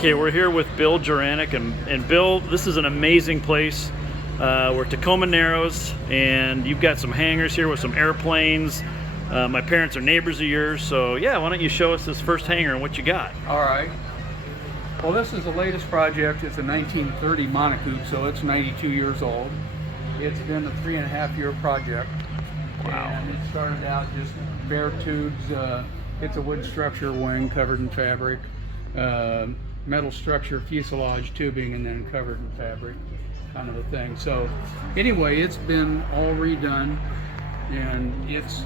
Okay, we're here with Bill Juranich, and Bill, this is an amazing place. We're Tacoma Narrows, and you've got some hangars here with some airplanes. My parents are neighbors of yours, so yeah, why don't you show us this first hangar and what you got? All right. Well, this is the latest project. It's a 1930 Monocoupe, so it's 92 years old. It's been a 3.5-year project. Wow. And it started out just bare tubes. It's a wood structure wing covered in fabric, metal structure fuselage tubing, and then covered in fabric, kind of a thing. So anyway, it's been all redone, and it's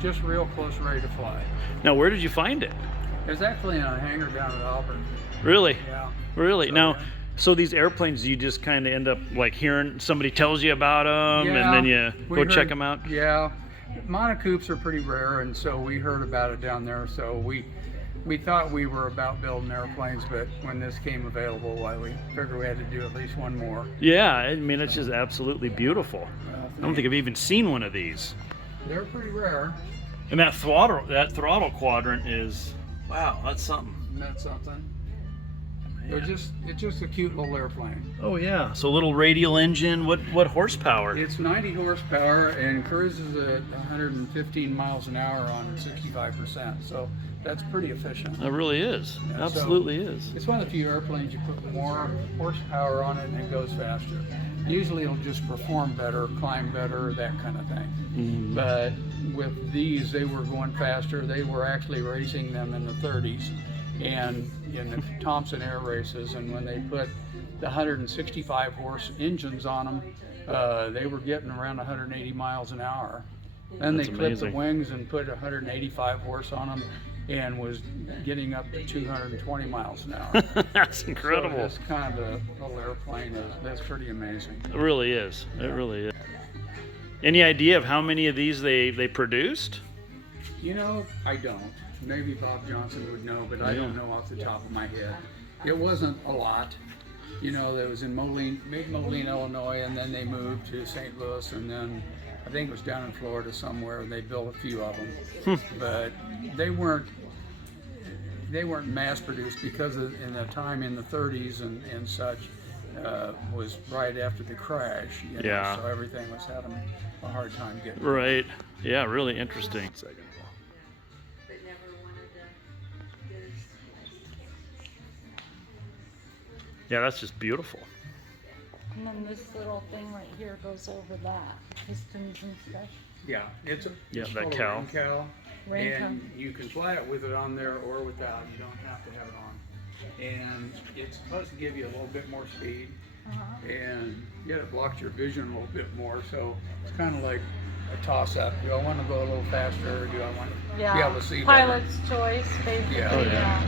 just real close, ready to fly. Now, where did you find it? It's actually in a hangar down at Auburn. Really? Yeah. Really? So, Now, yeah. so these airplanes, you just kind of end up like hearing somebody tells you about them, Yeah, and then you go check them out? Yeah. Monocoupes are pretty rare, and so we heard about it down there. So we thought we were about building airplanes, but when this came available, we figured we had to do at least one more. Yeah, I mean, it's just absolutely beautiful. I don't think I've even seen one of these. They're pretty rare. And that throttle quadrant is, wow, that's something. Isn't that something? It's just a cute little airplane. Oh yeah, so little radial engine. What horsepower? It's 90 horsepower and cruises at 115 miles an hour on 65%. So that's pretty efficient. It really is. Yeah, Absolutely is. It's one of the few airplanes you put more horsepower on it and it goes faster. Usually it'll just perform better, climb better, that kind of thing. Mm-hmm. But with these, they were going faster. They were actually racing them in the 30s and in the Thompson air races. And when they put the 165 horse engines on them, they were getting around 180 miles an hour. Then they clipped the wings and put 185 horse on them and was getting up to 220 miles an hour. That's incredible. So this kind of a little airplane that's pretty amazing. It really is. It really is. Any idea of how many of these they produced? You know, I don't. Maybe Bob Johnson would know, but I don't know off the top of my head. It wasn't a lot. You know, that was in Moline, Illinois, and then they moved to St. Louis, and then I think it was down in Florida somewhere, and they built a few of them. But they weren't mass produced because in the time in the 30s and such was right after the crash. You know, Yeah. So everything was having a hard time getting. Right. Yeah, really interesting. Yeah, that's just beautiful. And then this little thing right here goes over that, pistons and stuff. Yeah, it's that called a cowl. rain cowl. Rain And cowl. you can fly it with it on there or without. You don't have to have it on. And it's supposed to give you a little bit more speed. And yet it blocks your vision a little bit more. So it's kind of like a toss-up. Do I want to go a little faster, or do I want to be able to see better? Pilot's choice, basically. Yeah. Oh, yeah.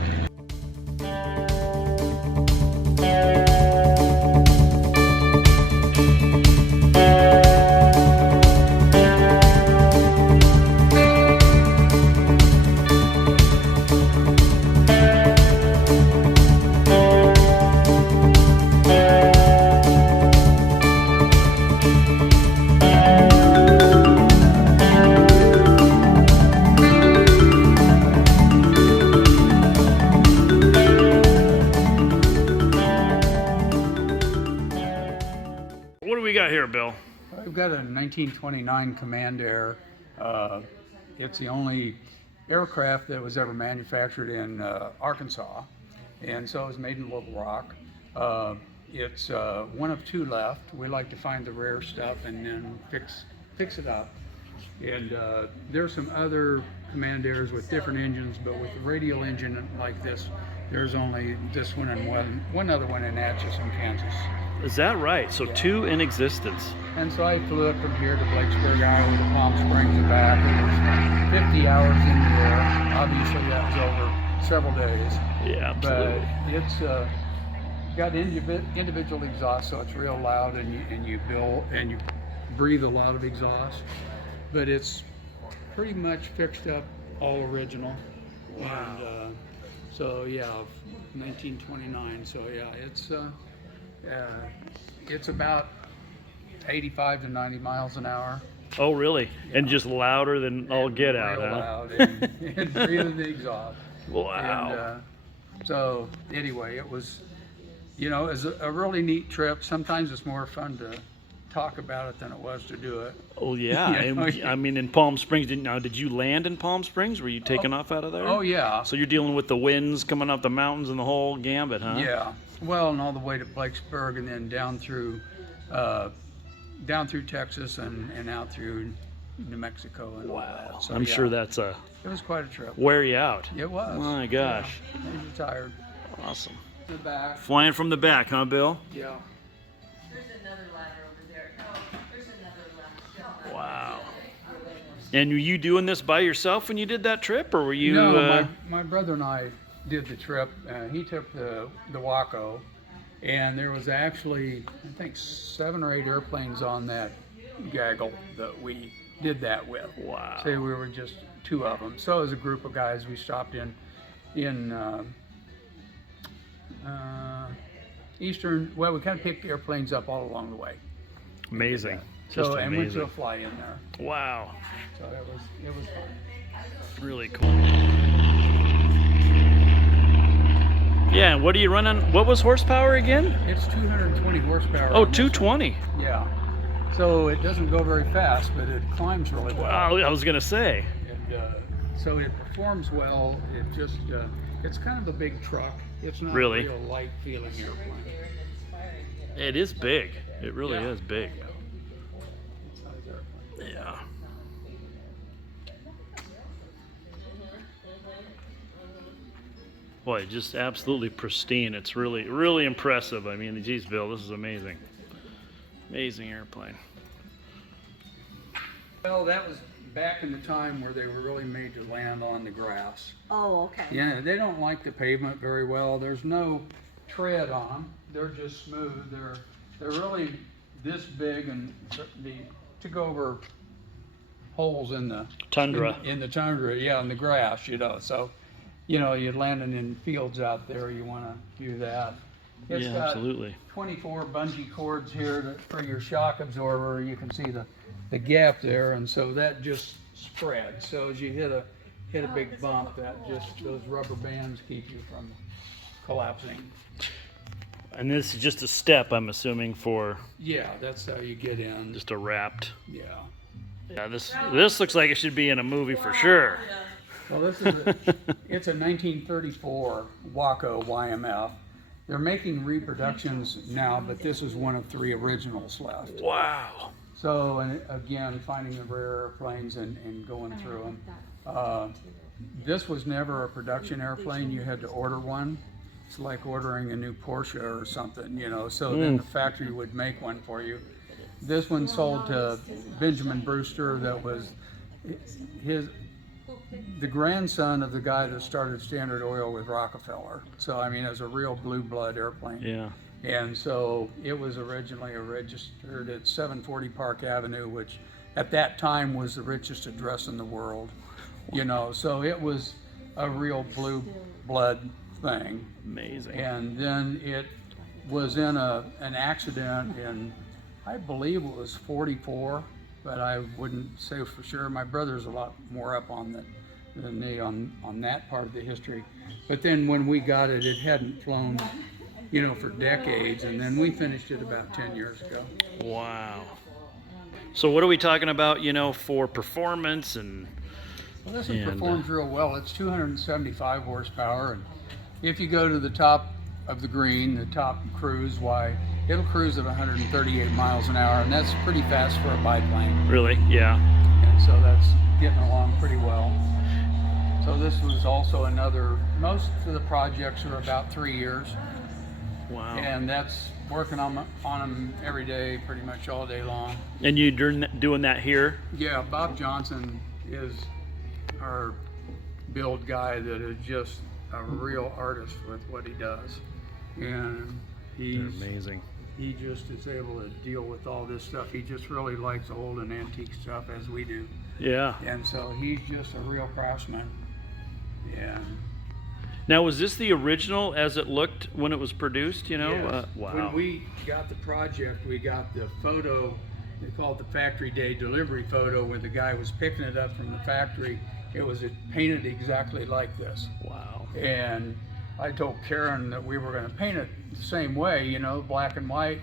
What do we got here, Bill? I've got a 1929 Command Aire. It's the only aircraft that was ever manufactured in Arkansas, and so it was made in Little Rock. It's one of two left. We like to find the rare stuff and then fix it up. And there's some other Command Aires with different engines, but with the radial engine like this, there's only this one and one other one in Atchison, Kansas. Is that right? So two in existence. And so I flew up from here to Blacksburg, Iowa, to Palm Springs and back. It was 50 hours in the air. Obviously, that was over several days. Yeah, absolutely. But it's got individual exhaust, so it's real loud, and you breathe a lot of exhaust. But it's pretty much fixed up, all original. Wow. And so yeah, 1929. So yeah, it's about 85 to 90 miles an hour. Oh, really? Yeah. And just louder than all get out, Real huh? loud and breathing the exhaust. Wow. So anyway, it was, you know, it was a really neat trip. Sometimes it's more fun to talk about it than it was to do it. Oh yeah, You know, and, I mean in Palm Springs. Did you land in Palm Springs? Were you taking off out of there? Oh yeah. So you're dealing with the winds coming up the mountains and the whole gambit, huh? Yeah. Well, and all the way to Blacksburg, and then down through Texas and out through New Mexico and all that. So, I'm yeah, sure that's a it was quite a trip. wear you out. It was. My gosh. Yeah, made you tired. Awesome. The back. Flying from the back, huh, Bill? Yeah. There's another ladder over there. Oh, there's another ladder. Wow. And were you doing this by yourself when you did that trip, or were you? No, my brother and I did the trip. He took the Waco, and there was actually, I think, 7 or 8 airplanes on that gaggle that we did that with. Wow. Say we were just 2 of them. So as a group of guys, we stopped in Eastern. Well, we kind of picked airplanes up all along the way. Amazing. So Just and went to a amazing. fly in there. Wow. So it was fun. Really cool. Yeah, and what are you running? What was horsepower again? It's 220 horsepower. Oh, on this 220. one. Yeah. So it doesn't go very fast, but it climbs really well. Wow, I was gonna say. And so it performs well. It just, it's kind of a big truck. It's not Really? a real light feeling airplane. It is big. It really Yeah. is big. It's not an airplane. Yeah. Boy, just absolutely pristine. It's really, really impressive. I mean, geez, Bill, this is amazing. Amazing airplane. Well, that was back in the time where they were really made to land on the grass. Oh, okay. Yeah, they don't like the pavement very well. There's no tread on them. They're just smooth. They're really this big, and to go over holes in the Tundra. in the tundra, yeah, in the grass, you know. So, you know, you're landing in fields out there. You want to do that. It's Yeah, got absolutely. 24 bungee cords here for your shock absorber. You can see the gap there, and so that just spreads. So as you hit a big bump, those rubber bands keep you from collapsing. And this is just a step, I'm assuming, for Yeah, that's how you get in. just a wrapped. Yeah. Yeah, this looks like it should be in a movie for sure. Well, it's a 1934 Waco YMF. They're making reproductions now, but this is one of 3 originals left. Wow. So, and again, finding the rare airplanes and going through them. This was never a production airplane. You had to order one. It's like ordering a new Porsche or something, you know. So then the factory would make one for you. This one sold to Benjamin Brewster. That was the grandson of the guy that started Standard Oil with Rockefeller. So, I mean, it was a real blue blood airplane. Yeah. And so it was originally registered at 740 Park Avenue, which at that time was the richest address in the world. You know, so it was a real blue blood thing. Amazing. And then it was in an accident in, I believe it was 44, but I wouldn't say for sure. My brother's a lot more up on than me on that part of the history. But then when we got it, it hadn't flown, you know, for decades, and then we finished it about 10 years ago. Wow. So what are we talking about, you know, for performance and Well, this one performs real well. It's 275 horsepower, and if you go to the top of the green, the top cruise, why, it'll cruise at 138 miles an hour, and that's pretty fast for a biplane. really? Yeah. And so that's getting along pretty well. So this was also another, most of the projects are about 3 years, Wow. and that's working on them every day, pretty much all day long. And you doing that here? Yeah, Bob Johnson is our build guy that is just a real artist with what he does. And They're amazing. he just is able to deal with all this stuff. He just really likes old and antique stuff as we do. Yeah. And so he's just a real craftsman. And Now, was this the original as it looked when it was produced, you know? yes, Wow. when we got the project, we got the photo, they call it the factory day delivery photo, where the guy was picking it up from the factory. It was painted exactly like this. Wow. And I told Karen that we were going to paint it the same way, you know, black and white,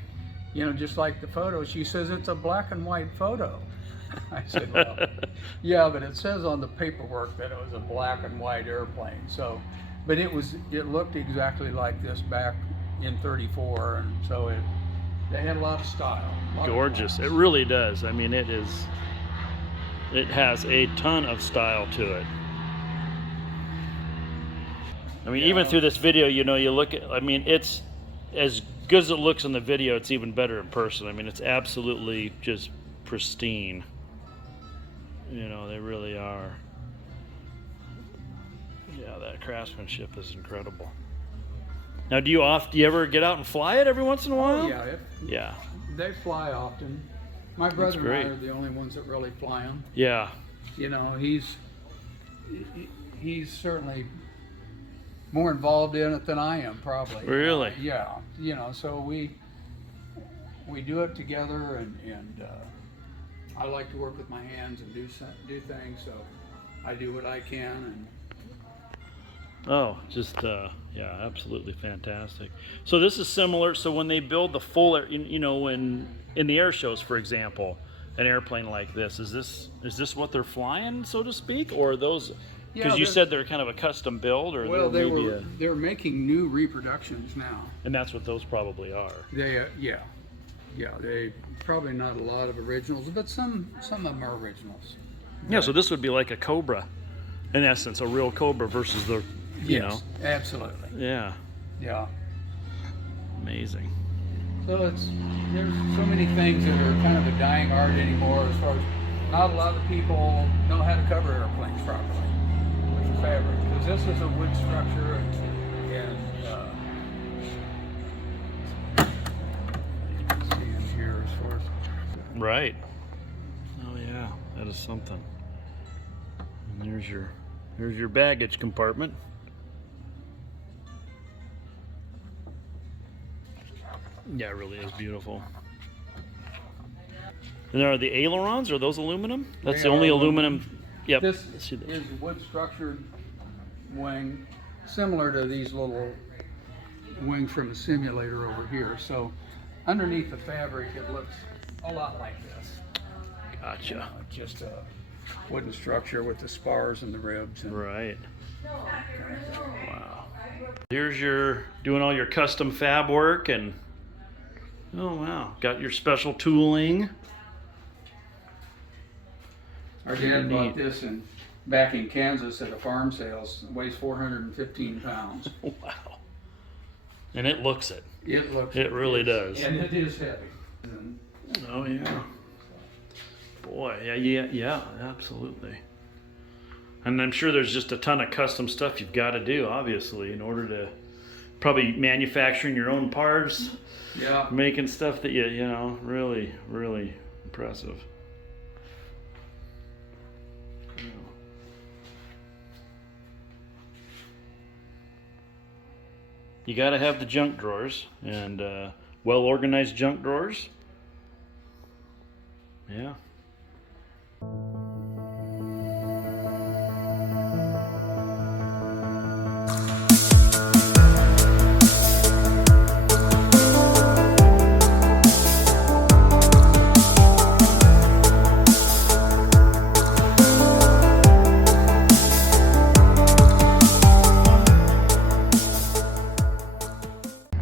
you know, just like the photo. She says, it's a black and white photo. I said, well, yeah, but it says on the paperwork that it was a black and white airplane. So, but it looked exactly like this back in '34, and so they had a lot of style. Gorgeous. It really does. I mean, it has a ton of style to it. I mean, even through this video, you know, you look at, I mean, it's as good as it looks in the video, it's even better in person. I mean, it's absolutely just pristine. You know, they really are. Yeah, that craftsmanship is incredible. Now, do you ever get out and fly it every once in a while? Oh, yeah. Yeah. They fly often. My brother and I are the only ones that really fly them. Yeah. You know, he's certainly more involved in it than I am, probably. Really? Yeah. You know, so we do it together, and I like to work with my hands and do things, so I do what I can. And oh, just yeah, absolutely fantastic. So this is similar. So when they build the full, you know, in the air shows, for example, an airplane like this, is this what they're flying, so to speak, or are those? Because you said they're kind of a custom build, or well, they're making new reproductions now, and that's what those probably are. They they probably not a lot of originals, but some of them are originals. Yeah, so this would be like a Cobra, in essence, a real Cobra versus the, you know. Absolutely. Yeah. Yeah. Amazing. So there's so many things that are kind of a dying art anymore, as far as not a lot of people know how to cover airplanes properly with the fabric, because this is a wood structure, and see in here as far as Right. Oh yeah, that is something. And there's your baggage compartment. Yeah, it really is beautiful. And are the ailerons, are those aluminum? That's the only aluminum. Yep. This is wood structured wing, similar to these little wings from a simulator over here. So underneath the fabric, it looks a lot like this. Gotcha. You know, just a wooden structure with the spars and the ribs. And Right. Wow. Here's your doing all your custom fab work, and oh wow, got your special tooling. Our dad bought this back in Kansas at a farm sales. It weighs 415 pounds. Wow. And it looks it. It really does. And it is heavy. Oh yeah. Boy, yeah, absolutely. And I'm sure there's just a ton of custom stuff you've got to do, obviously, in order to probably manufacturing your own parts. Yeah. Making stuff that you know, really, really impressive. You got to have the junk drawers, and well-organized junk drawers. Yeah.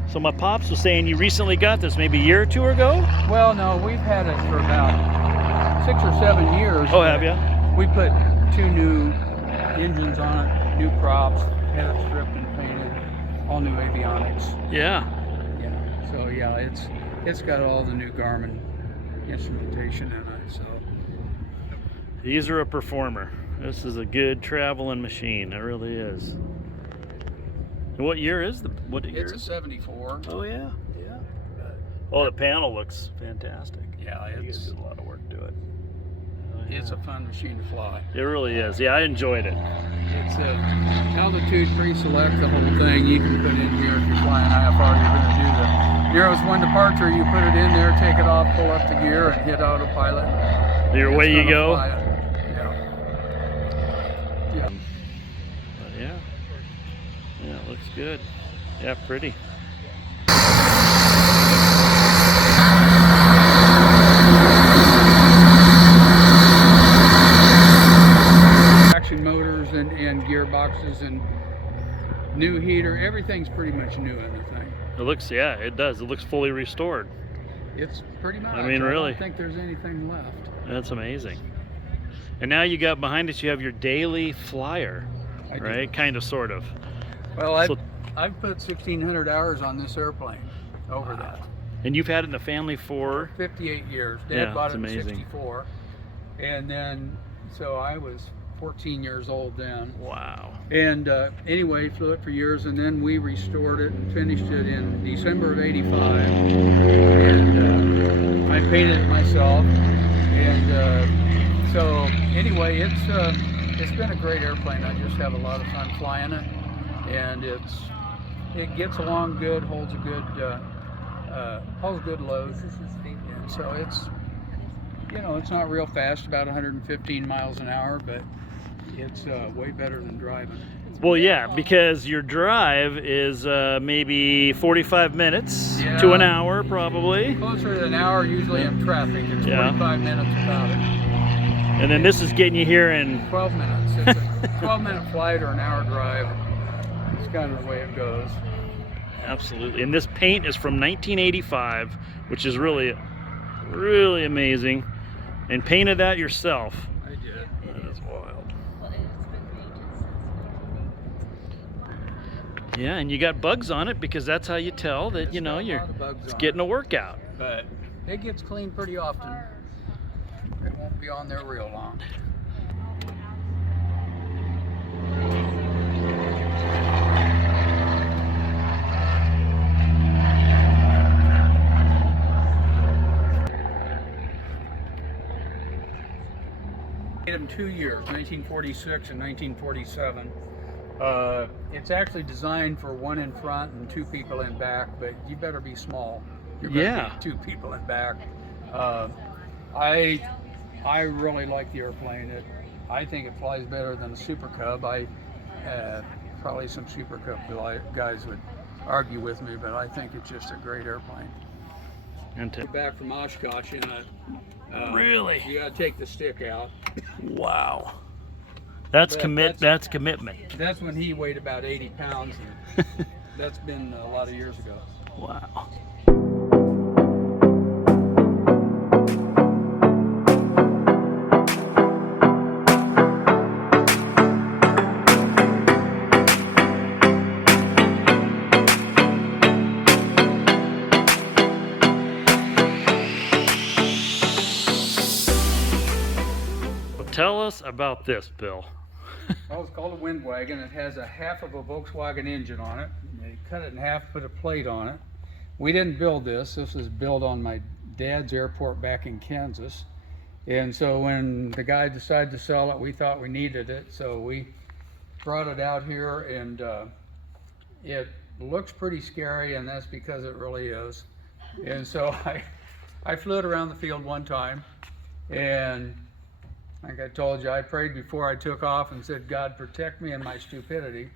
So my pops was saying you recently got this, maybe a year or two ago? Well, no, we've had it for about 6 or 7 years. Oh, have you? We put 2 new engines on it, new props, had it stripped and painted, all new avionics. Yeah. Yeah. So yeah, it's got all the new Garmin instrumentation in it. So These are a performer. This is a good traveling machine. It really is. And what year is what year? it's a 74. Oh yeah, yeah. Oh, the panel looks fantastic. Yeah, You guys did a lot of work to it. Oh, yeah. it's a fun machine to fly. It really is. Yeah, I enjoyed it. It's a altitude pre-select, the whole thing. You can put in here if you're flying IFR. You're going to do the nearest one departure. You put it in there, take it off, pull up the gear, and hit autopilot. Your way you go. Yeah. But yeah, it looks good. Yeah, pretty. Traction motors and gearboxes and new heater, everything's pretty much new in the thing. It looks, yeah, it does. It looks fully restored. It's pretty much. I mean, really. I don't think there's anything left. That's amazing. And now you got behind us, you have your daily flyer, I do. right? Kind of, sort of. Well, So- I've put 1,600 hours on this airplane over that. And you've had it in the family for? 58 years. Dad Yeah, bought it's it in amazing. 64. And then, so I was 14 years old then. Wow. And anyway, flew it for years, and then we restored it and finished it in December of '85. And I painted it myself. And so anyway, it's been a great airplane. I just have a lot of fun flying it, and it gets along good, holds a good load. And so it's, you know, it's not real fast, about 115 miles an hour, but it's way better than driving. Well, yeah, because your drive is maybe 45 minutes Yeah. to an hour, probably. Closer to an hour usually in traffic. It's Yeah. 45 minutes without it. And then this is getting you here in, 12 minutes. It's a 12-minute flight or an hour drive. It's kind of the way it goes. absolutely. And this paint is from 1985, which is really, really amazing. And painted that yourself. I did. That is wild. Well, and it's been ages. Yeah, and you got bugs on it because that's how you tell that, you know, It's got a you're lot of bugs it's on getting it. a workout. But it gets cleaned pretty often. It won't be on there real long. Made them 2 years, 1946 and 1947. It's actually designed for one in front and 2 people in back, but you better be small. You better Yeah. be 2 people in back. I really like the airplane. I think it flies better than the Super Cub. Probably some Super Cub guys would argue with me, but I think it's just a great airplane. And to, Back from Oshkosh in a. Really? You gotta take the stick out. wow. That's But that's commitment. That's when he weighed about 80 pounds. And that's been a lot of years ago. Wow. Tell us about this, Bill. Well, it's called a wind wagon. It has a half of a Volkswagen engine on it. They cut it in half, put a plate on it. We didn't build this. This was built on my dad's airport back in Kansas. And so when the guy decided to sell it, we thought we needed it. So we brought it out here, and it looks pretty scary, and that's because it really is. And so I flew it around the field one time, and like I told you, I prayed before I took off and said, God, protect me and my stupidity.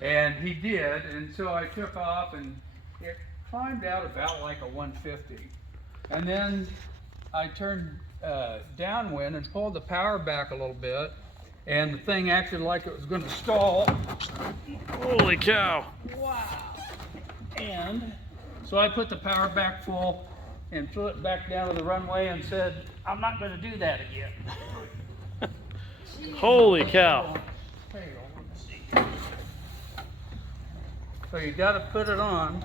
And he did. And so I took off, and it climbed out about like a 150. And then I turned downwind and pulled the power back a little bit. And the thing acted like it was going to stall. Holy cow. Wow. And so I put the power back full and flew it back down to the runway and said, I'm not going to do that again. Holy cow. So you got to put it on.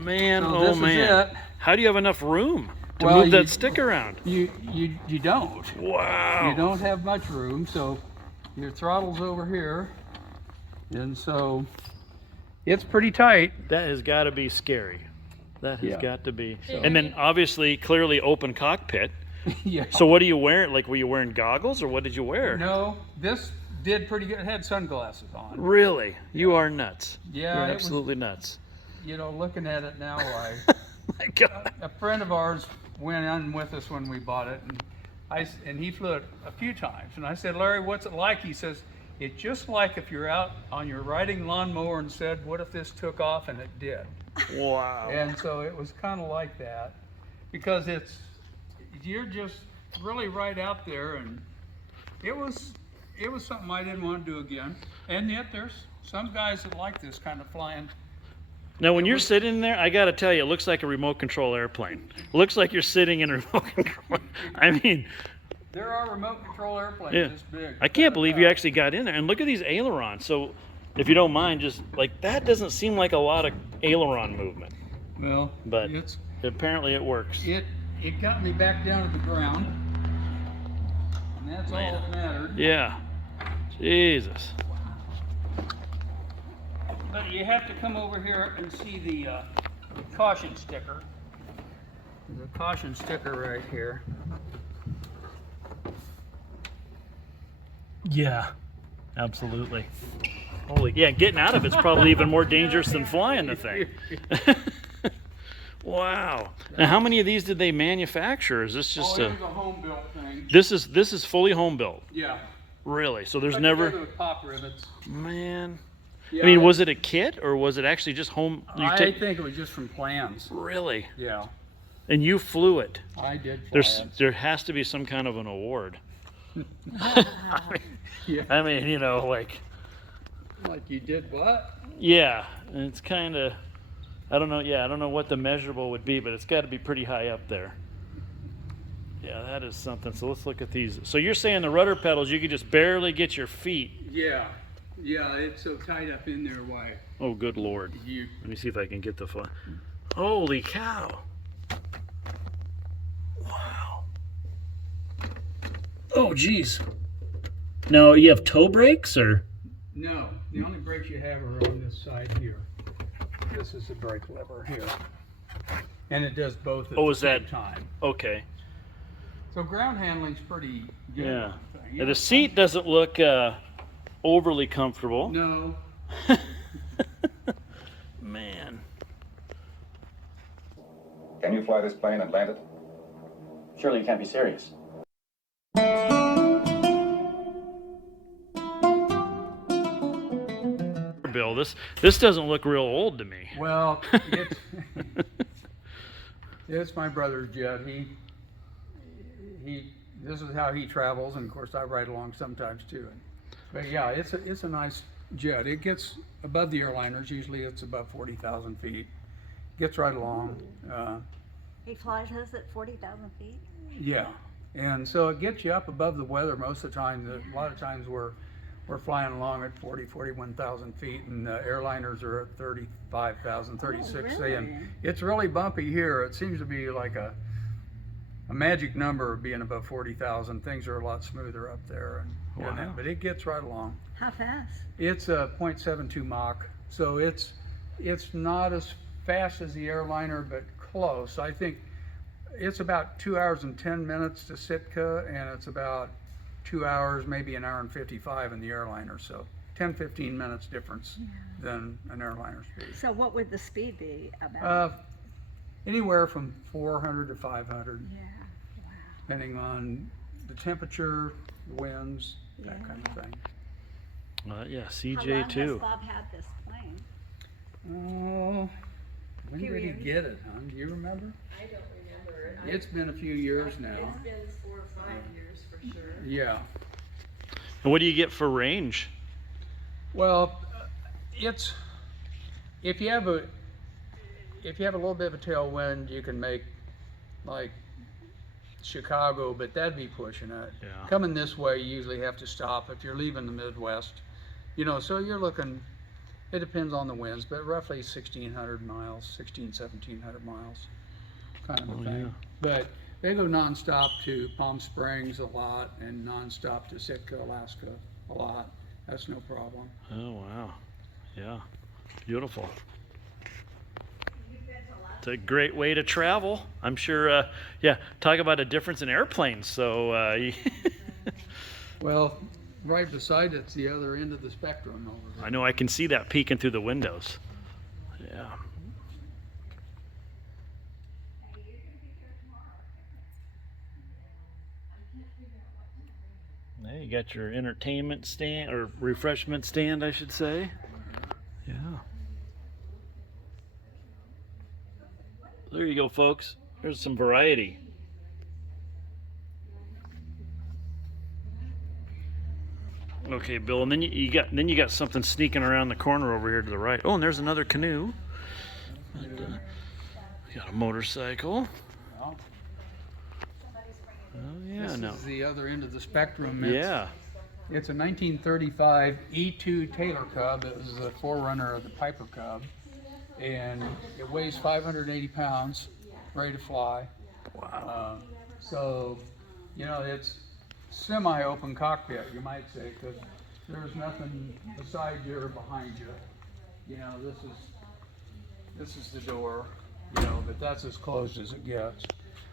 Man, So oh this is man. it. How do you have enough room to Well, move that stick around? You don't. Wow. You don't have much room, so your throttle's over here, and so it's pretty tight. That has got to be scary. That has Yeah. got to be. And then obviously, clearly open cockpit. Yeah. So what are you wearing? Like, were you wearing goggles or what did you wear? No, this did pretty good. It had sunglasses on. Really? You are nuts. Yeah, You're it was- absolutely nuts. You know, looking at it now, My God. a friend of ours went on with us when we bought it, and he flew it a few times. And I said, Larry, what's it like? He says, It's just like if you're out on your riding lawnmower and said, what if this took off, and it did. Wow. And so it was kind of like that, because you're just really right out there, and it was something I didn't want to do again. And yet there's some guys that like this kind of flying. Now, when you're sitting there, I got to tell you, it looks like a remote control airplane. It looks like you're sitting in a remote control. I mean, There are remote control airplanes yeah. this big. I can't believe you actually got in there. And look at these ailerons. So, if you don't mind, just like that doesn't seem like a lot of aileron movement. Well, But apparently it works. it got me back down to the ground, and that's all that mattered. Yeah. Jesus. But you have to come over here and see the caution sticker. There's a caution sticker right here. Yeah. Absolutely. Holy, yeah, getting out of it's probably even more dangerous than flying the thing. Wow. Now, how many of these did they manufacture? Is this just It's a home built thing. This is fully home built. Yeah. Really? So there's Put never. together with pop rivets. Man. Yeah, I mean, was it a kit or was it actually just home? I think it was just from plans. Really? Yeah, And you flew it. I did fly it. There has to be some kind of an award. Yeah. I mean, you know, like. Like you did what? Yeah, and it's kind of. I don't know. Yeah, I don't know what the measurable would be, but it's got to be pretty high up there. Yeah, that is something. So let's look at these. So you're saying the rudder pedals, you could just barely get your feet. Yeah. Yeah, it's so tight up in there. Why? Oh, good Lord. Let me see if I can get the fun. Holy cow. Wow. Oh, geez. Now, you have toe brakes, or? No, the only brakes you have are on this side here. This is the brake lever here. And it does both at the same time. Okay. So ground handling's pretty good. Yeah. Thing. And the seat doesn't look overly comfortable. No. Man. Can you fly this plane and land it? Surely you can't be serious. Bill, this doesn't look real old to me. Well, it's my brother's jet. This is how he travels, and of course I ride along sometimes too. But yeah, it's a nice jet. It gets above the airliners. Usually it's above 40,000 feet. Gets right along. He flies us at 40,000 feet. Yeah, and so it gets you up above the weather most of the time. A lot of times we're flying along at 40, 41,000 feet, and the airliners are at 35,000, 36. really? And it's really bumpy here. It seems to be like a magic number of being above 40,000. Things are a lot smoother up there. But it gets right along. How fast? It's a 0.72 Mach, so it's not as fast as the airliner, but close. I think it's about 2 hours and 10 minutes to Sitka, and it's about 2 hours, maybe an hour and 55 in the airliner. So 10-15 minutes difference than an airliner speed. So what would the speed be about? Anywhere from 400 to 500, Yeah. Wow. depending on the temperature, the winds, that kind of thing. Yeah, How long CJ2. has Bob had this plane? Oh, when Few did he years. get it, hon? Do you remember? I don't remember. It's been a few years now. It's been 4 or 5 years for sure. Yeah. And what do you get for range? Well, it's if you have a little bit of a tailwind, you can make like Chicago, but that'd be pushing it. Yeah. Coming this way, you usually have to stop if you're leaving the Midwest. You know, so you're looking. It depends on the winds, but roughly 1,600 miles, 1,700 miles, kind of a thing. Yeah. But they go nonstop to Palm Springs a lot, and nonstop to Sitka, Alaska a lot. That's no problem. Oh, wow. Yeah. Beautiful. It's a great way to travel. I'm sure, yeah, talk about a difference in airplanes. So, Well, right beside it's the other end of the spectrum over there. I know I can see that peeking through the windows. Yeah. Hey, you got your entertainment stand, or refreshment stand, I should say. Yeah. There you go, folks. There's some variety. Okay, Bill, and then you got something sneaking around the corner over here to the right. Oh, and there's another canoe. And, we got a motorcycle. Well, Oh yeah, this no. is the other end of the spectrum. Yeah. It's a 1935 E-2 Taylor Cub. It was the forerunner of the Piper Cub, and it weighs 580 pounds, ready to fly. Wow. So, you know, it's semi-open cockpit, you might say, because there's nothing beside you or behind you. You know, this is the door, you know, but that's as closed as it gets.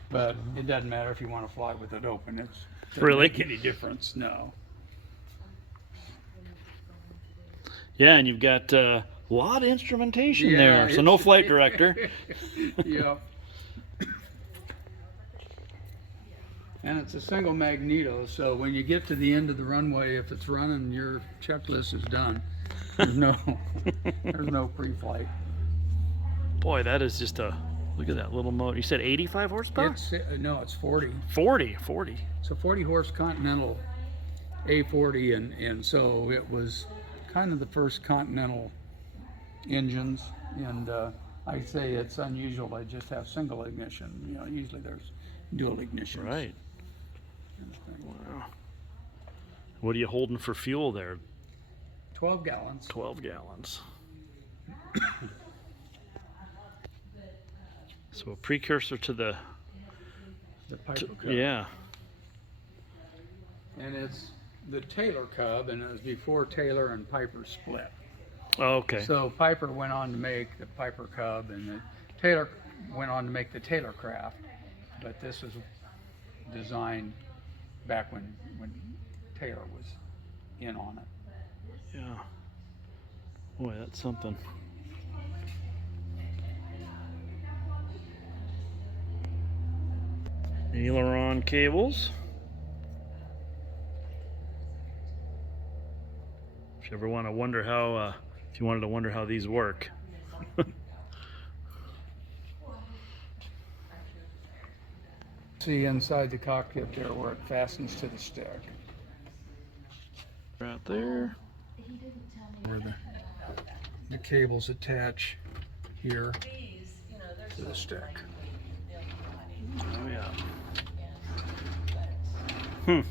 But it doesn't matter if you want to fly with it open. It doesn't Really? make any difference. No. Yeah, and you've got a lot of instrumentation Yeah, there, so no flight director. Yeah. And it's a single magneto, so when you get to the end of the runway, if it's running, your checklist is done. There's no pre-flight. Boy, that is just a, look at that little motor. You said 85 horsepower? No, it's 40. 40. It's a 40 horse Continental A40, and so it was kind of the first Continental engines, and I say it's unusual to just have single ignition. You know, usually there's dual ignition. Right. Wow. What are you holding for fuel there? 12 gallons. 12 gallons. So a precursor to the, The Piper Cub. yeah. And it's the Taylor Cub, and it was before Taylor and Piper split. Oh, okay. So Piper went on to make the Piper Cub, and the Taylor went on to make the Taylor Craft. But this was designed back when Taylor was in on it. Yeah. Boy, that's something. Aileron cables. If you ever want to wonder how, if you wanted to wonder how these work. See inside the cockpit there where it fastens to the stick. Right there. Where the cables attach here to the stick. Oh yeah. Hmm.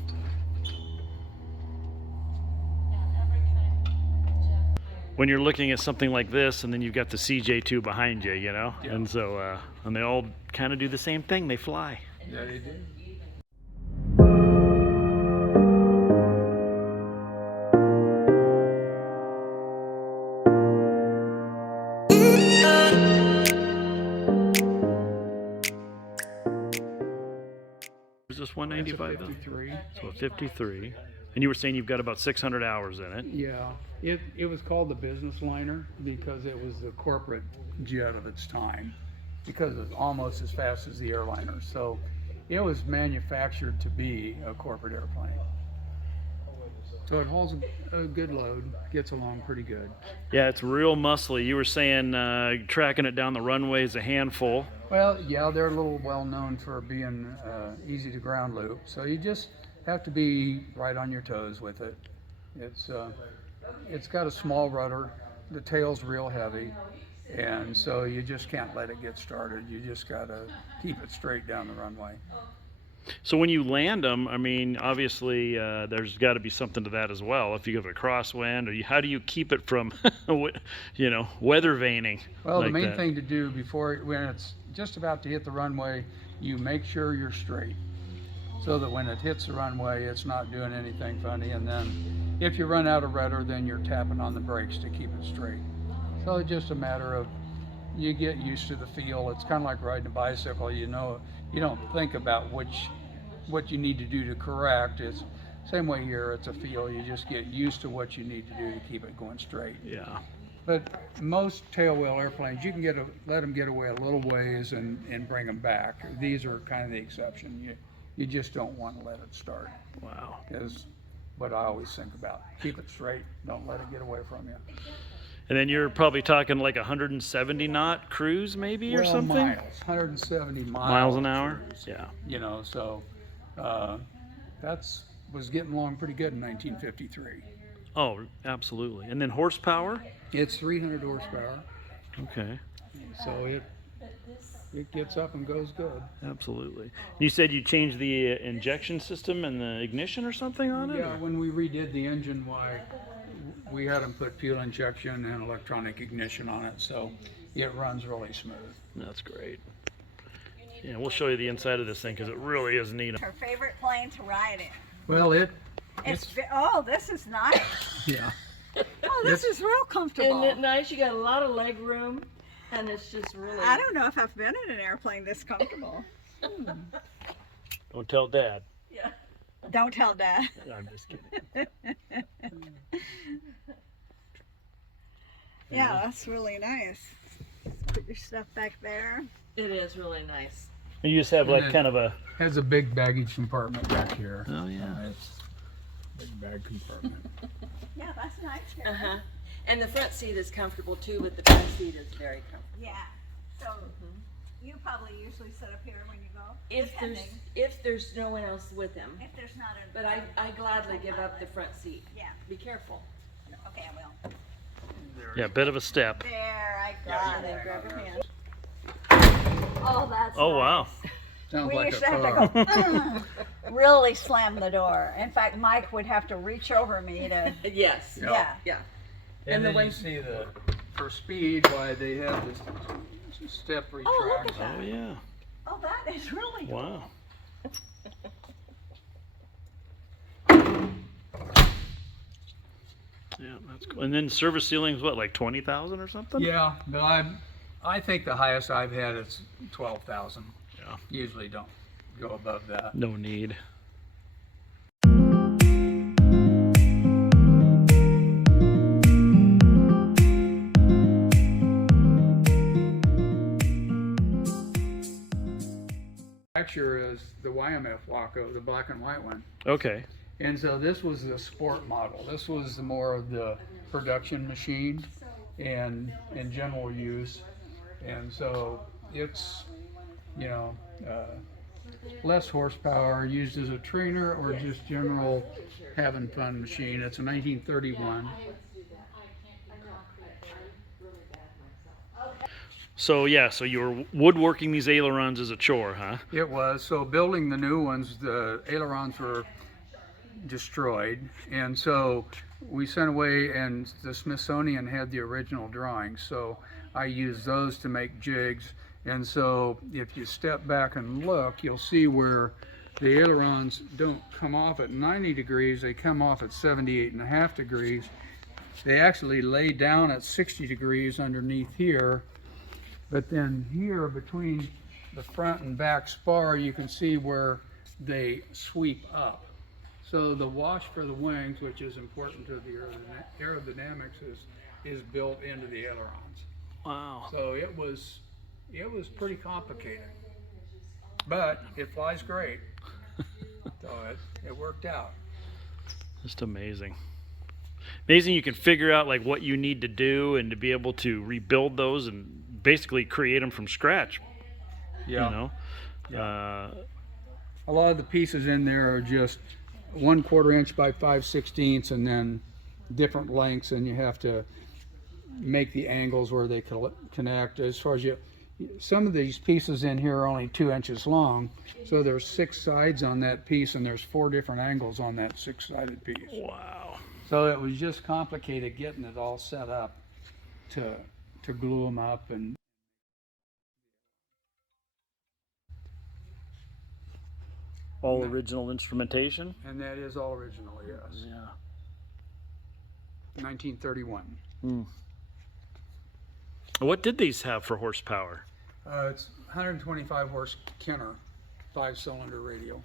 When you're looking at something like this, and then you've got the CJ2 behind you, you know, Yeah. and so and they all kind of do the same thing. They fly. Yeah, they do. Is this 195 though? 53. So a 53. And you were saying you've got about 600 hours in it. Yeah, it was called the Buisnessliner because it was the corporate jet of its time, because it's almost as fast as the airliner. So it was manufactured to be a corporate airplane. So it holds a good load, gets along pretty good. Yeah, it's real muscly. You were saying tracking it down the runway is a handful. Well, yeah, they're a little well known for being easy to ground loop. So you just have to be right on your toes with it. It's got a small rudder. The tail's real heavy, and so you just can't let it get started. You just gotta keep it straight down the runway. So when you land them, I mean, obviously there's got to be something to that as well. If you have a crosswind, or how do you keep it from, you know, weather vaning? Well, like the main that? thing to do when it's just about to hit the runway, you make sure you're straight, so that when it hits the runway, it's not doing anything funny. And then if you run out of rudder, then you're tapping on the brakes to keep it straight. So it's just a matter of, you get used to the feel. It's kind of like riding a bicycle. You know, you don't think about what you need to do to correct. It's same way here. It's a feel. You just get used to what you need to do to keep it going straight. Yeah. But most tailwheel airplanes, you can let them get away a little ways and bring them back. These are kind of the exception. You just don't want to let it start, Wow. because what I always think about. Keep it straight. Don't let it get away from you. And then you're probably talking like 170 knot cruise maybe or Well, something? miles, 170 Miles an hour? cruise, Yeah. You know, so that's was getting along pretty good in 1953. Oh, absolutely. And then horsepower? It's 300 horsepower, Okay. so it gets up and goes good. Absolutely. You said you changed the injection system and the ignition or something on it? Yeah, or- when we redid the engine, we had them put fuel injection and electronic ignition on it, so it runs really smooth. That's great. Yeah, we'll show you the inside of this thing because it really is neat. Her favorite plane to ride in. Well, Oh, this is nice. yeah. Oh, this is real comfortable. Isn't it nice? You got a lot of leg room, and it's just really. I don't know if I've been in an airplane this comfortable. Don't tell Dad. Yeah. Don't tell Dad. I'm just kidding. Yeah, that's really nice. Put your stuff back there. It is really nice. You just have like And kind of a. Has a big baggage compartment back here. Oh, yeah. It's a big bag compartment. Yeah, that's nice. Here. Uh huh. And the front seat is comfortable too, but the back seat is very comfortable. Yeah. So you probably usually sit up here when you go. If there's no one else with him, If there's not a. but I gladly give up the front seat. Yeah. Be careful. Okay, I will. Yeah, bit of a step. There, I Yeah, got you it. grab Grab it. your hand. Oh, that's. Oh, nice. wow. Sounds We like used a to car. have to go really slam the door. In fact, Mike would have to reach over me to. Yes. Yeah. Yeah. Yeah. And And the then one- you see for speed, why they have this step Oh, look at retract. that. Oh, yeah. Oh, that is really. Wow. Yeah, that's cool. And then service ceiling's what, like 20,000 or something? Yeah, but I think the highest I've had is 12,000. Yeah. Usually don't go above that. No need. Manufacturer is the YMF Walker, the black and white one. Okay. And so this was the sport model. This was more of the production machine and in general use. And so it's, you know, less horsepower, used as a trainer or just general having fun machine. It's a 1931. So yeah, so you were woodworking these ailerons as a chore, huh? It was. So building the new ones, the ailerons were destroyed. And so we sent away, and the Smithsonian had the original drawings. So I used those to make jigs. And so if you step back and look, you'll see where the ailerons don't come off at 90 degrees, they come off at 78.5 degrees. They actually lay down at 60 degrees underneath here. But then here between the front and back spar, you can see where they sweep up. So the wash for the wings, which is important to the aerodynamics, is built into the ailerons. Wow. So it was pretty complicated, but it flies great. So it worked out. Just amazing. Amazing you can figure out like what you need to do and to be able to rebuild those and basically create them from scratch. Yeah. You know? A lot of the pieces in there are just 1/4 inch by 5/16, and then different lengths, and you have to make the angles where they connect. As far as some of these pieces in here are only 2 inches long, so there's 6 sides on that piece, and there's 4 different angles on that 6-sided piece. Wow. So it was just complicated getting it all set up to glue them up. And All original instrumentation? and that is all original, yes. Yeah. 1931. What did these have for horsepower? It's 125 horse Kenner, 5-cylinder radial.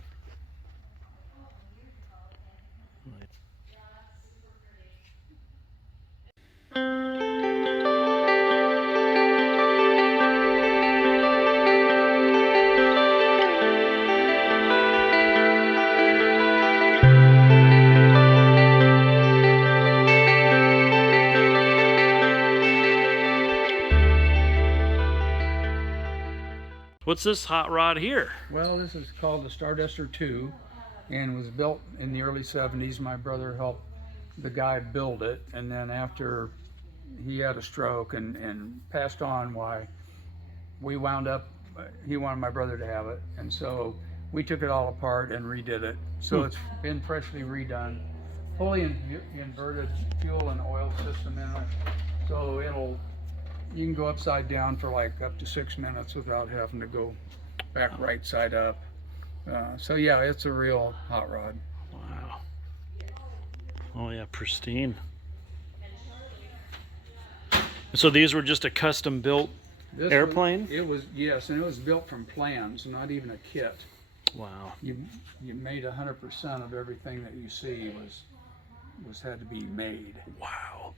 what's this hot rod here? Well, this is called the Starduster Too, and was built in the early 70s. My brother helped the guy build it, and then after he had a stroke and passed on, why we wound up, he wanted my brother to have it, and so we took it all apart and redid it. So it's been freshly redone, fully inverted fuel and oil system in it, so you can go upside down for like up to 6 minutes without having to go back right side up. So yeah, it's a real hot rod. Wow. Oh yeah, pristine. So these were just a custom built airplane? Yes, and it was built from plans, not even a kit. Wow. You made 100% of everything that you see had to be made. Wow.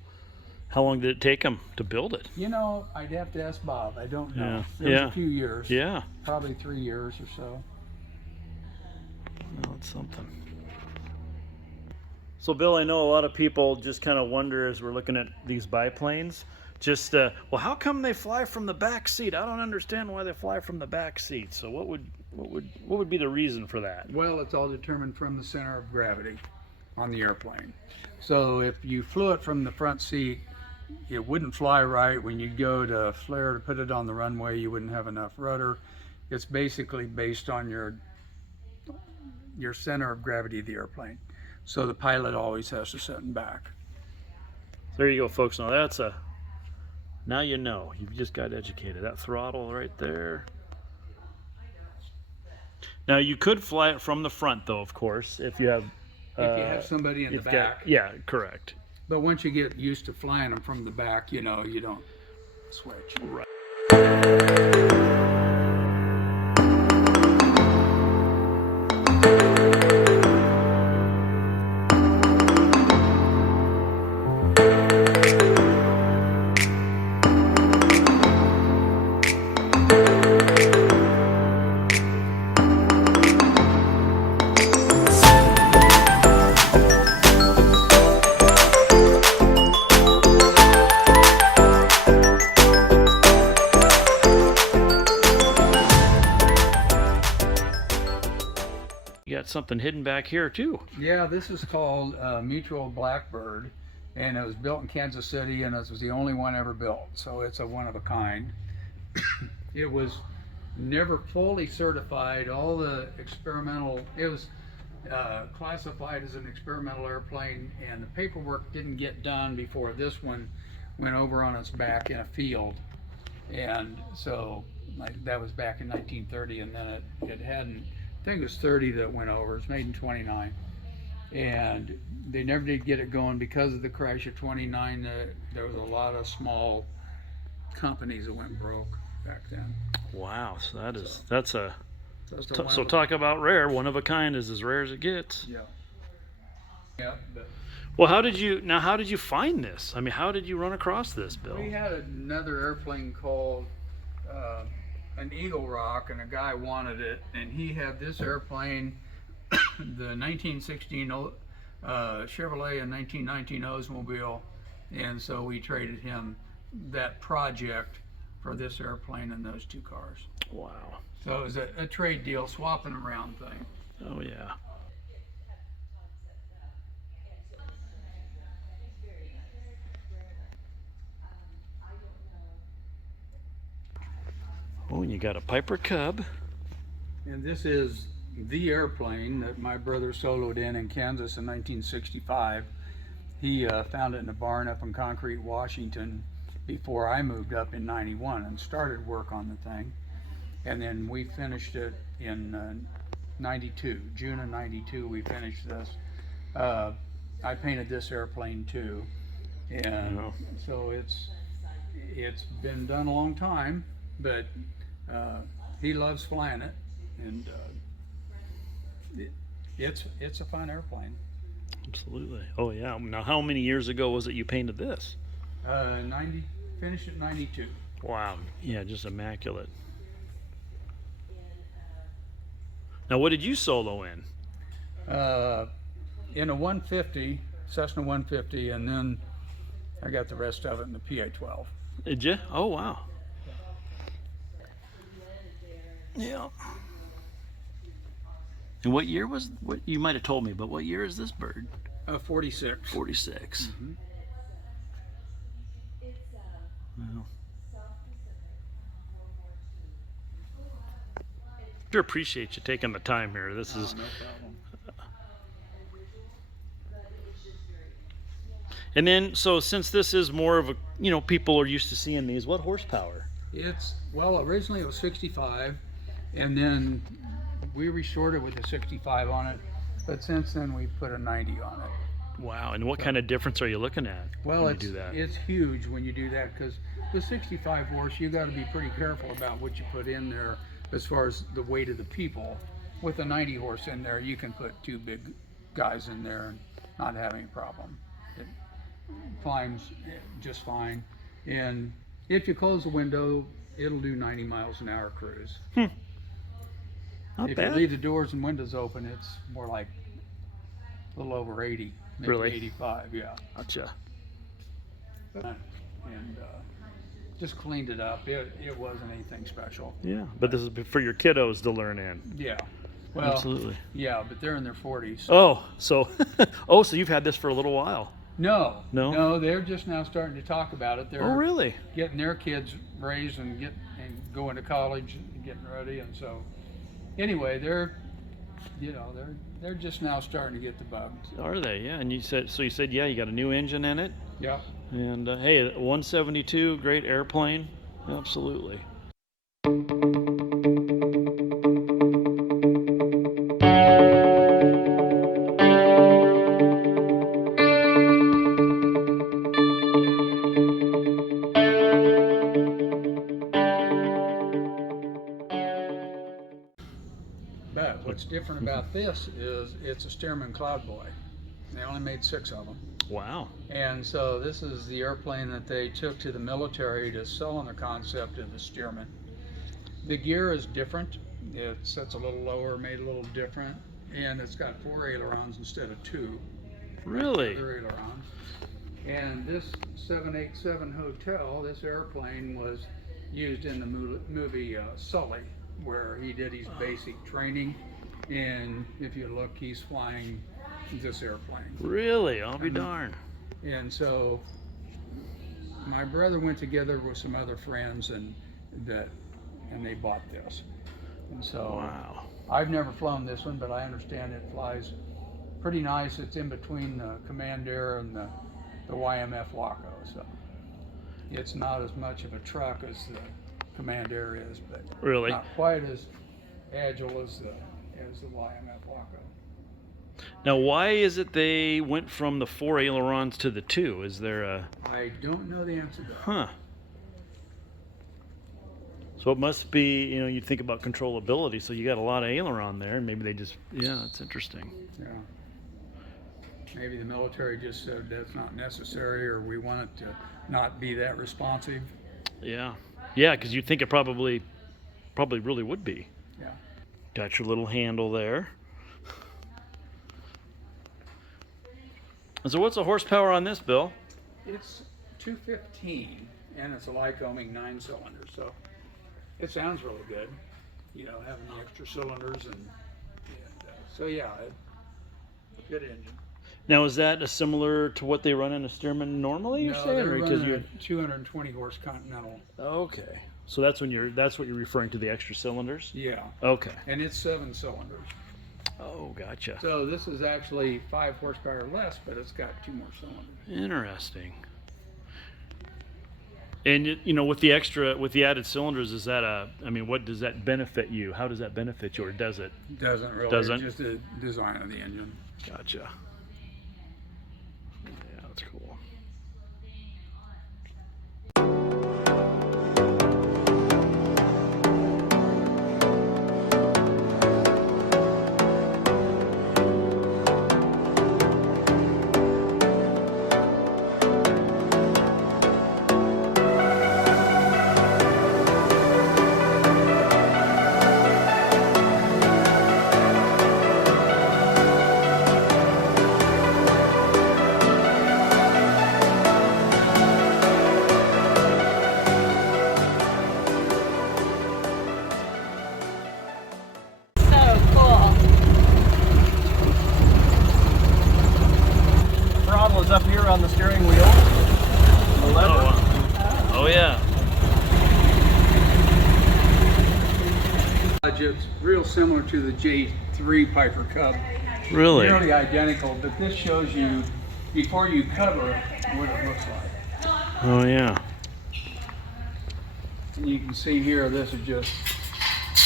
How long did it take them to build it? You know, I'd have to ask Bob. I don't know. Yeah. It was a few years. Yeah. Probably 3 years or so. Oh, it's something. So Bill, I know a lot of people just kind of wonder as we're looking at these biplanes, just well, how come they fly from the back seat? I don't understand why they fly from the back seat. So what would be the reason for that? Well, it's all determined from the center of gravity on the airplane. So if you flew it from the front seat, it wouldn't fly right. When you go to flare to put it on the runway, you wouldn't have enough rudder. It's basically based on your center of gravity of the airplane. So the pilot always has to sit in back. There you go, folks. Now that's now you know. You've just got educated. That throttle right there. Now you could fly it from the front, though, of course, if you have Somebody in the back. Yeah, correct. But once you get used to flying them from the back, you know, you don't switch. Right. You got something hidden back here too. Yeah, this is called Mutual Blackbird, and it was built in Kansas City, and it was the only one ever built, so it's a one of a kind. It was never fully certified. All the experimental, it was classified as an experimental airplane, and the paperwork didn't get done before this one went over on its back in a field, and so like that was back in 1930, and then it hadn't. I think it was 30 that went over. It's made in 29, and they never did get it going because of the crash of 29. There was a lot of small companies that went broke back then. Wow, so that's a So so talk about rare. One of a kind is as rare as it gets. Yeah. Yeah. But Well, how did you find this? I mean, how did you run across this, Bill? we had another airplane called an Eaglerock, and a guy wanted it, and he had this airplane, the 1916 Chevrolet and 1919 Oldsmobile, and so we traded him that project for this airplane and those two cars. Wow. So it was a trade deal, swapping around thing. Oh yeah. Oh, and you got a Piper Cub. And this is the airplane that my brother soloed in Kansas in 1965. He found it in a barn up in Concrete, Washington, before I moved up in 91 and started work on the thing. And then we finished it in 92, June of 92 we finished this. I painted this airplane too. And so it's been done a long time, but he loves flying it, and it's a fun airplane. Absolutely. Oh yeah. Now, how many years ago was it you painted this? 90, finished at 92. Wow. Yeah, just immaculate. Now, what did you solo in? In a 150, Cessna 150, and then I got the rest of it in the PA-12. Did you? Oh wow. Yeah. And what year was, what you might have told me, but what year is this bird? 46. 46. Mhm. Well. Sure appreciate you taking the time here. This is, No problem. and then, so since this is more of a, you know, people are used to seeing these, what horsepower? It's, well, originally it was 65, and then we restored it with a 65 on it, but since then we put a 90 on it. Wow, and what kind of difference are you looking at Well, when it's, you do that? it's huge when you do that, because the 65 horse, you got to be pretty careful about what you put in there as far as the weight of the people. With a 90 horse in there, you can put 2 big guys in there and not have any problem. It climbs just fine, and if you close the window, it'll do 90 miles an hour cruise. Not If bad. you leave the doors and windows open, it's more like a little over 80, maybe Really? 85, yeah. Gotcha. And just cleaned it up. It wasn't anything special. Yeah, but this is for your kiddos to learn in. Yeah. Well, Absolutely. yeah, but they're in their 40s. Oh, so, oh, so you've had this for a little while. No. No? No, they're just now starting to talk about it. They're Oh, really? getting their kids raised and going to college and getting ready, and so anyway, they're just now starting to get the bug. Are they? Yeah. And you said, so you said, yeah, you got a new engine in it. Yeah. And hey, 172, great airplane. Absolutely. But what's different about this is it's a Steerman Cloudboy. They only made 6 of them. Wow. And so this is the airplane that they took to the military to sell on the concept of the Steerman. The gear is different. It sits a little lower, made a little different, and it's got 4 ailerons instead of 2. Really? Other ailerons. And this 787 Hotel, this airplane was used in the movie Sully, where he did his basic training. And if you look, he's flying this airplane. Really? I'll be darned. And so my brother went together with some other friends and they bought this. And so Wow. I've never flown this one, but I understand it flies pretty nice. It's in between the Commander and the YMF Walker. So it's not as much of a truck as the Commander is, but Really? not quite as agile as the YMF Walker. Now, why is it they went from the 4 ailerons to the 2? Is there a, I don't know the answer to that. huh? So it must be, you know, you think about controllability, so you got a lot of aileron there, and maybe they just, yeah, that's interesting. Yeah. Maybe the military just said that's not necessary, or we want it to not be that responsive. Yeah. Yeah, because you'd think it probably really would be. Yeah. Got your little handle there. And so what's the horsepower on this, Bill? It's 215, and it's a Lycoming 9-cylinder, so it sounds really good. You know, having the extra cylinders and so yeah, good engine. Now, is that a similar to what they run in a Steerman normally? You're No, saying, they're or because running you? a 220 horse Continental. Okay, so that's what you're referring to, the extra cylinders. Yeah, Okay. and it's 7 cylinders. Oh, gotcha. So this is actually 5 horsepower less, but it's got 2 more cylinders. Interesting. And you know, with the added cylinders, is that I mean, what does that benefit you? How does that benefit you, or does it? Doesn't really. Doesn't? Just the design of the engine. Gotcha. Yeah, that's cool. on the steering wheel. The Oh, lever. wow. Oh yeah. It's real similar to the J-3 Piper Cub. Really? Nearly identical, but this shows you, before you cover it, what it looks like. Oh yeah. And you can see here, this is just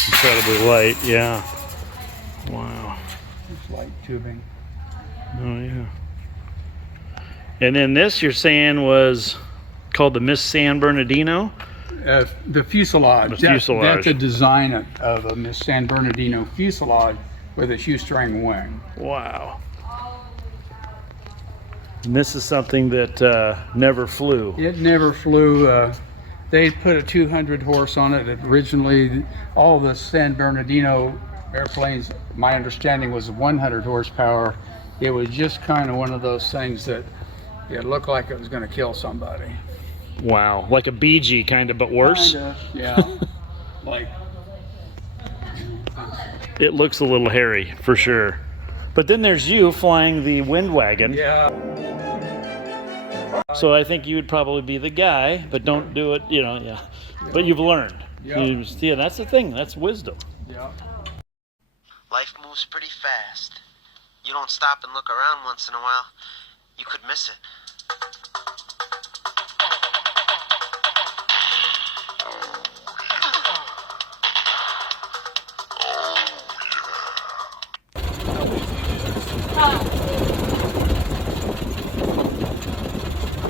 Incredibly light. Yeah. Wow. light tubing. Oh yeah. And then this you're saying was called the Miss San Bernardino? The fuselage. The fuselage. That's a design of a Miss San Bernardino fuselage with a shoestring wing. Wow. And this is something that never flew. It never flew. They put a 200 horse on it. Originally, all the San Bernardino airplanes, my understanding, was 100 horsepower. It was just kind of one of those things that it looked like it was going to kill somebody. Wow. Like a BG kind of, but worse? Kinda, yeah. Like, It looks a little hairy, for sure. But then there's you flying the Wind Wagon. yeah. So I think you would probably be the guy, but don't do it, you know, yeah. But you've learned. Yeah. Yeah, that's the thing. That's wisdom. Yeah. Life moves pretty fast. You don't stop and look around once in a while, you could miss it.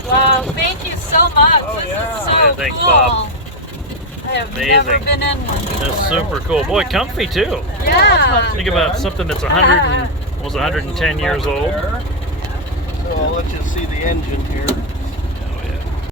Wow, thank you so much. This is so Yeah, thanks, cool. Bob. I have never Amazing. been in one before. That's super cool. Boy, comfy too. Yeah. Think about something that's 100 and, was 110 years old. So I'll let you see the engine here.